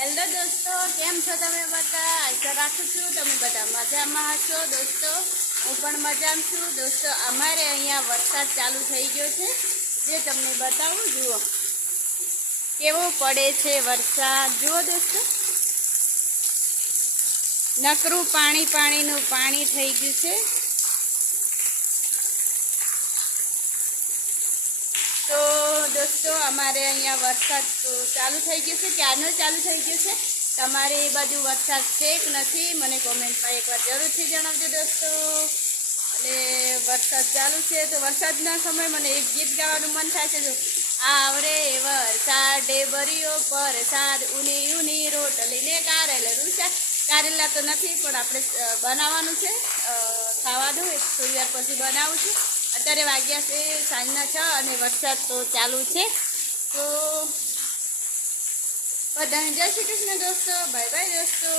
Hello દોસ્તો, કેમ છો તમે બધા? આશા રાખું છું તમે બધા મજામાં હશો દોસ્તો. હું પણ મજામાં છું. દોસ્તો, અમારે અહીંયા વરસાદ ચાલુ થઈ ગયો છે. જે તમને બતાવું, જુઓ. કેવો પડે છે વરસાદ. જુઓ દોસ્તો. નકરું પાણી પાણીનું પાણી થઈ ગયું છે તો દોસ્તો, અમારે અહીંયા વરસાદ ચાલુ થઈ ગયો છે ક્યારનો ચાલુ થઈ ગયો છે. તમારે એ બાજુ વરસાદ છે કે નથી, મને કોમેન્ટમાં એકવાર જરૂરથી જણાવજો દોસ્તો. અને વરસાદ ચાલુ છે તો વરસાદના સમય મને એક ગીત ગાવાનું મન થાય છે જો આવરે વરસાદ ડેબરીઓ પર સાદ ઉની ઉની રોટલીને કારેલ રૂસા કારેલા તો નથી, પણ આપણે બનાવવાનું છે. ખાવાનું થોડી વાર પછી બનાવું છું. અત્યારે વાગ્યા છે સાંજના છ અને વરસાદ તો ચાલુ છે. તો બધાને જય શ્રી કૃષ્ણ દોસ્તો, બાય બાય દોસ્તો.